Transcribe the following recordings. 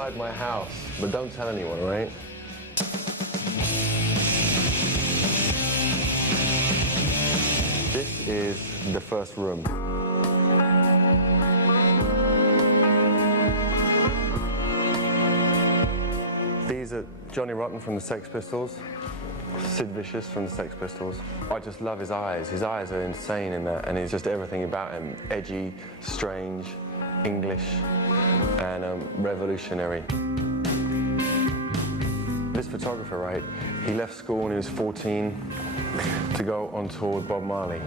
inside my house, but don't tell anyone, right? This is the first room. These are Johnny Rotten from the Sex Pistols, Sid Vicious from the Sex Pistols. I just love his eyes. His eyes are insane in that, and it's just everything about him. Edgy, strange, English, and revolutionary. This photographer, right, he left school when he was 14 to go on tour with Bob Marley.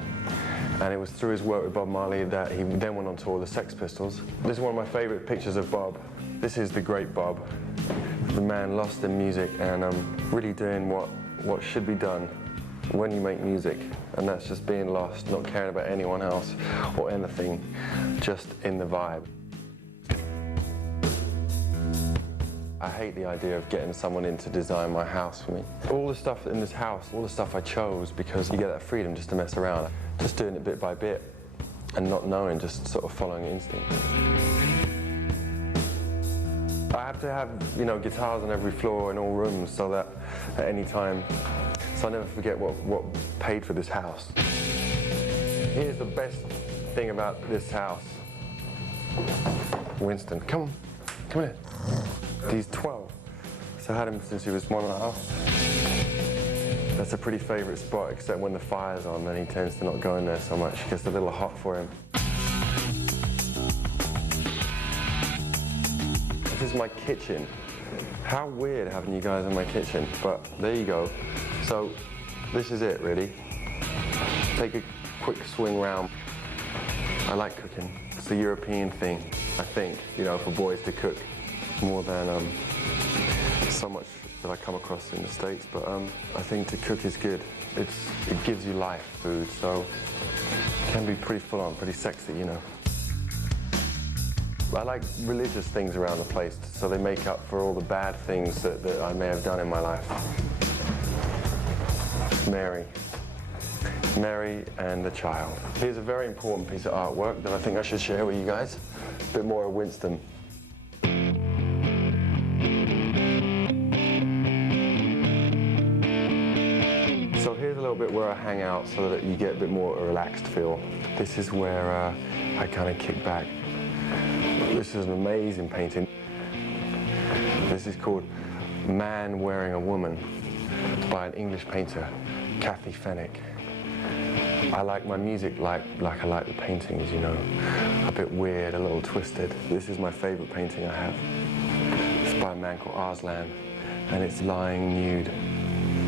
And it was through his work with Bob Marley that he then went on tour with the Sex Pistols. This is one of my favorite pictures of Bob. This is the great Bob. The man lost in music and really doing what should be done when you make music. And that's just being lost, not caring about anyone else or anything, just in the vibe. I hate the idea of getting someone in to design my house for me. All the stuff in this house, all the stuff I chose because you get that freedom just to mess around. Just doing it bit by bit and not knowing, just sort of following instinct. I have to have, you know, guitars on every floor in all rooms so that at any time, so I never forget what paid for this house. Here's the best thing about this house. Winston, come here. He's 12, so I had him since he was 1.5. That's a pretty favourite spot, except when the fire's on, then he tends to not go in there so much. It gets a little hot for him. This is my kitchen. How weird having you guys in my kitchen, but there you go. So this is it, really. Take a quick swing round. I like cooking. It's a European thing, I think, you know, for boys to cook more than so much that I come across in the States, but I think to cook is good. It gives you life, food, so it can be pretty full on, pretty sexy, you know. I like religious things around the place, so they make up for all the bad things that I may have done in my life. Mary and the child. Here's a very important piece of artwork that I think I should share with you guys. A bit more of Winston. So here's a little bit where I hang out so that you get a bit more a relaxed feel. This is where I kind of kick back. This is an amazing painting. This is called Man Wearing a Woman by an English painter, Kathy Fennick. I like my music like I like the paintings, you know, a bit weird, a little twisted. This is my favorite painting I have. It's by a man called Arslan, and it's lying nude.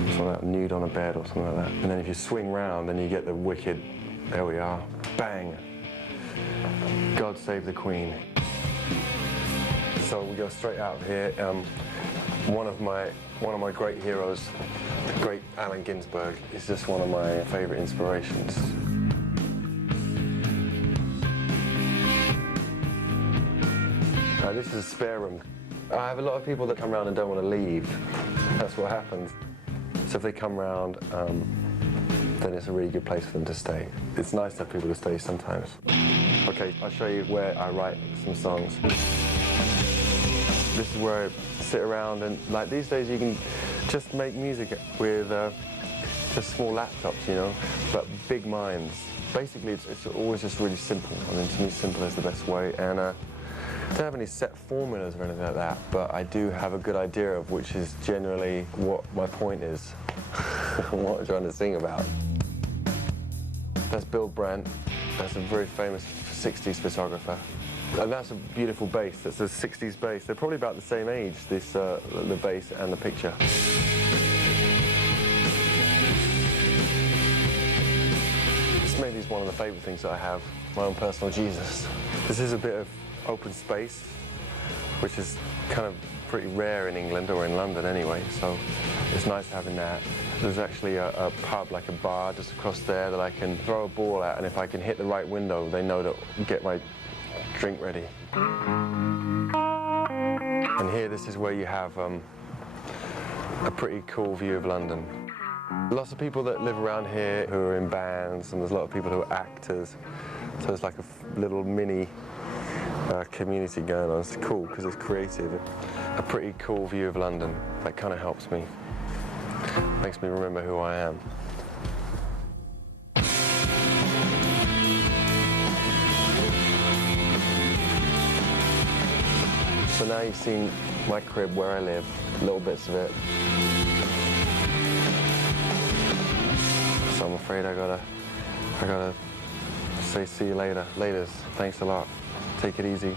Something like nude on a bed or something like that. And then if you swing round, then you get the wicked, there we are, bang. God Save the Queen. So we go straight out of here. One of my great heroes, the great Allen Ginsberg, is just one of my favorite inspirations. This is a spare room. I have a lot of people that come around and don't want to leave. That's what happens. So if they come round, then it's a really good place for them to stay. It's nice to have people to stay sometimes. Okay, I'll show you where I write some songs. This is where I sit around and, like, these days you can just make music with just small laptops, you know, but big minds. Basically, it's always just really simple. I mean, to me, simple is the best way. And I don't have any set formulas or anything like that, but I do have a good idea of which is generally what my point is, what I'm trying to sing about. That's Bill Brandt. That's a very famous 60s photographer. And that's a beautiful bass. That's a 60s bass. They're probably about the same age, this the bass and the picture. This maybe is one of the favorite things that I have, my own personal Jesus. This is a bit of open space, which is kind of pretty rare in England, or in London anyway, so it's nice having that. There's actually a pub, like a bar, just across there that I can throw a ball at, and if I can hit the right window, they know to get my drink ready. And here, this is where you have a pretty cool view of London. Lots of people that live around here who are in bands, and there's a lot of people who are actors, so it's like a little mini community going on. It's cool because it's created a pretty cool view of London. That kind of helps me, makes me remember who I am. So now you've seen my crib, where I live, little bits of it. So I'm afraid I gotta say see you later. Laters. Thanks a lot. Take it easy.